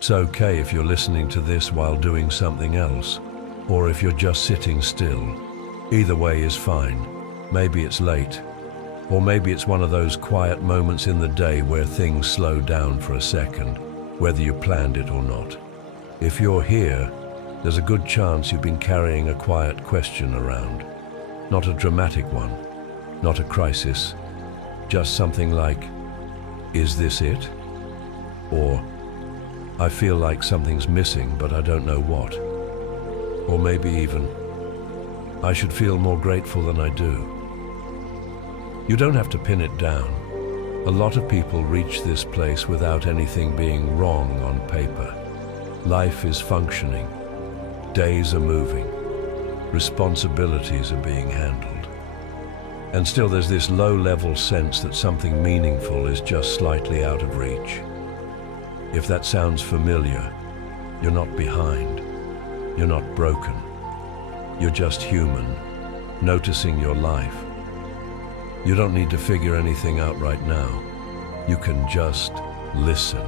It's okay if you're listening to this while doing something else, or if you're just sitting still. Either way is fine. Maybe it's late, or maybe it's one of those quiet moments in the day where things slow down for a second, whether you planned it or not. If you're here, there's a good chance you've been carrying a quiet question around. Not a dramatic one, not a crisis, just something like, is this it? Or, I feel like something's missing, but I don't know what. Or maybe even, I should feel more grateful than I do. You don't have to pin it down. A lot of people reach this place without anything being wrong on paper. Life is functioning. Days are moving. Responsibilities are being handled. And still there's this low-level sense that something meaningful is just slightly out of reach. If that sounds familiar, you're not behind. You're not broken. You're just human, noticing your life. You don't need to figure anything out right now. You can just listen.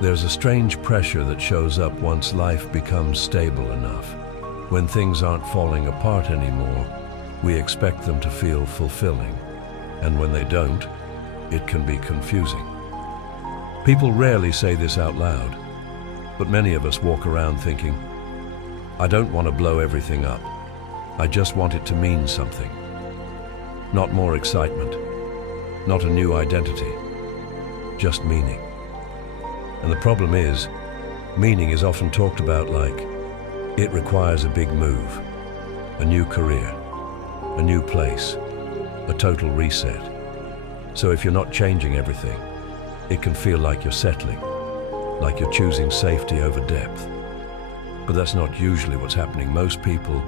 There's a strange pressure that shows up once life becomes stable enough. When things aren't falling apart anymore, we expect them to feel fulfilling. And when they don't, it can be confusing. People rarely say this out loud, but many of us walk around thinking, I don't want to blow everything up. I just want it to mean something. Not more excitement, not a new identity, just meaning. And the problem is, meaning is often talked about like, it requires a big move, a new career, a new place, a total reset. So if you're not changing everything, it can feel like you're settling, like you're choosing safety over depth. But that's not usually what's happening. Most people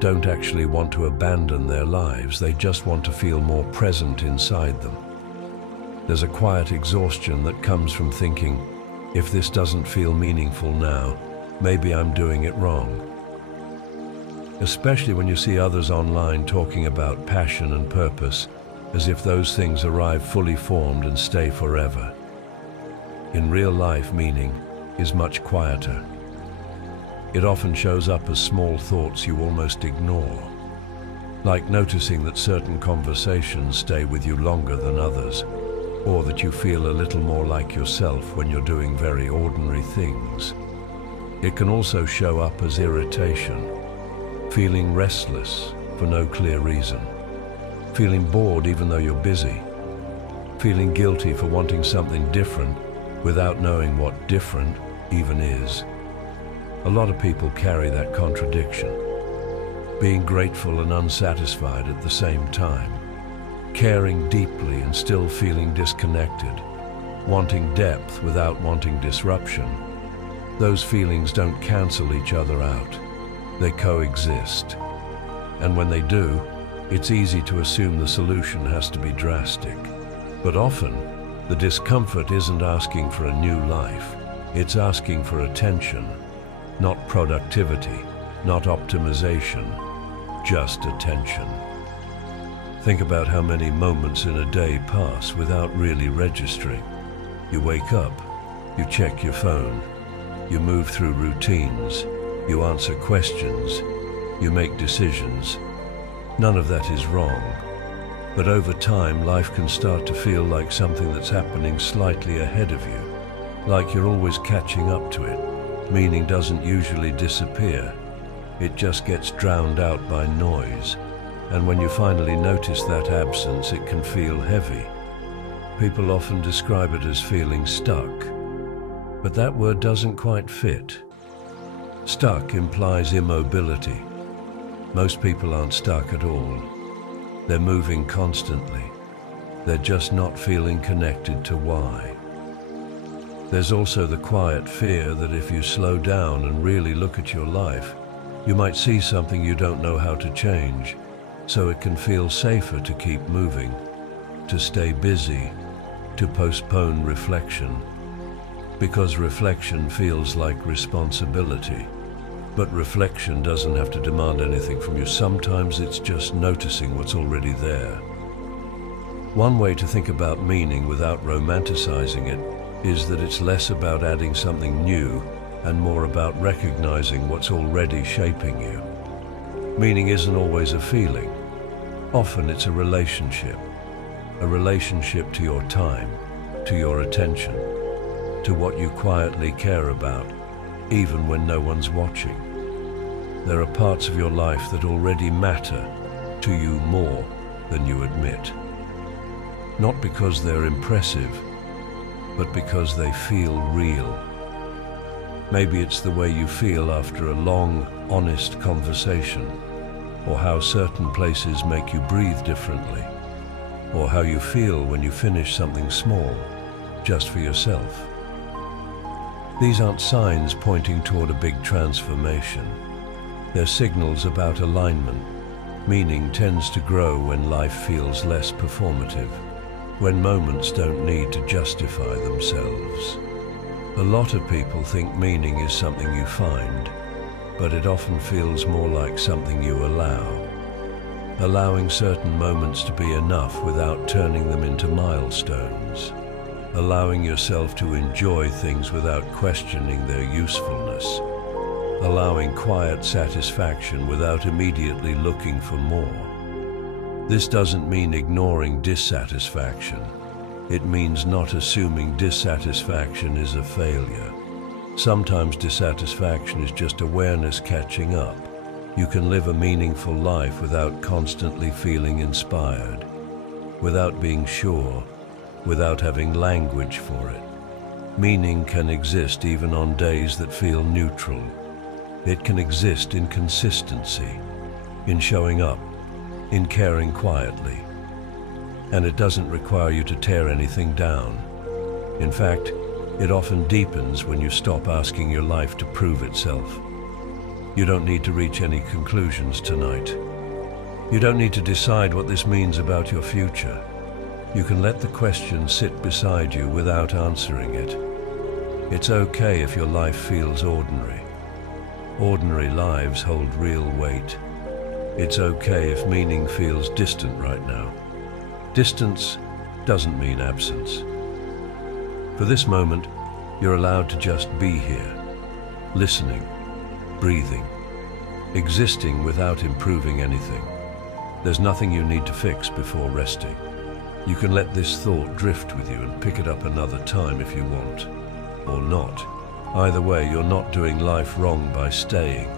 don't actually want to abandon their lives. They just want to feel more present inside them. There's a quiet exhaustion that comes from thinking, if this doesn't feel meaningful now, maybe I'm doing it wrong. Especially when you see others online talking about passion and purpose, as if those things arrive fully formed and stay forever. In real life, meaning is much quieter. It often shows up as small thoughts you almost ignore, like noticing that certain conversations stay with you longer than others, or that you feel a little more like yourself when you're doing very ordinary things. It can also show up as irritation, feeling restless for no clear reason, feeling bored even though you're busy, feeling guilty for wanting something different without knowing what different even is. A lot of people carry that contradiction, being grateful and unsatisfied at the same time, caring deeply and still feeling disconnected, wanting depth without wanting disruption. Those feelings don't cancel each other out. They coexist. And when they do, it's easy to assume the solution has to be drastic. But often, the discomfort isn't asking for a new life. It's asking for attention. Not productivity, not optimization, just attention. Think about how many moments in a day pass without really registering. You wake up, you check your phone, you move through routines, you answer questions, you make decisions. None of that is wrong. But over time, life can start to feel like something that's happening slightly ahead of you, like you're always catching up to it. Meaning doesn't usually disappear. It just gets drowned out by noise. And when you finally notice that absence, it can feel heavy. People often describe it as feeling stuck. But that word doesn't quite fit. Stuck implies immobility. Most people aren't stuck at all. They're moving constantly. They're just not feeling connected to why. There's also the quiet fear that if you slow down and really look at your life, you might see something you don't know how to change, so it can feel safer to keep moving, to stay busy, to postpone reflection. Because reflection feels like responsibility. But reflection doesn't have to demand anything from you. Sometimes it's just noticing what's already there. One way to think about meaning without romanticizing it is that it's less about adding something new and more about recognizing what's already shaping you. Meaning isn't always a feeling. Often it's a relationship to your time, to your attention, to what you quietly care about, even when no one's watching. There are parts of your life that already matter to you more than you admit. Not because they're impressive, but because they feel real. Maybe it's the way you feel after a long, honest conversation, or how certain places make you breathe differently, or how you feel when you finish something small, just for yourself. These aren't signs pointing toward a big transformation. They're signals about alignment. Meaning tends to grow when life feels less performative, when moments don't need to justify themselves. A lot of people think meaning is something you find, but it often feels more like something you allow. Allowing certain moments to be enough without turning them into milestones. Allowing yourself to enjoy things without questioning their usefulness. Allowing quiet satisfaction without immediately looking for more. This doesn't mean ignoring dissatisfaction. It means not assuming dissatisfaction is a failure. Sometimes dissatisfaction is just awareness catching up. You can live a meaningful life without constantly feeling inspired, without being sure, without having language for it. Meaning can exist even on days that feel neutral. It can exist in consistency, in showing up, in caring quietly. And it doesn't require you to tear anything down. In fact, it often deepens when you stop asking your life to prove itself. You don't need to reach any conclusions tonight. You don't need to decide what this means about your future. You can let the question sit beside you without answering it. It's okay if your life feels ordinary. Ordinary lives hold real weight. It's okay if meaning feels distant right now. Distance doesn't mean absence. For this moment, you're allowed to just be here, listening, breathing, existing without improving anything. There's nothing you need to fix before resting. You can let this thought drift with you and pick it up another time if you want, or not. Either way, you're not doing life wrong by staying.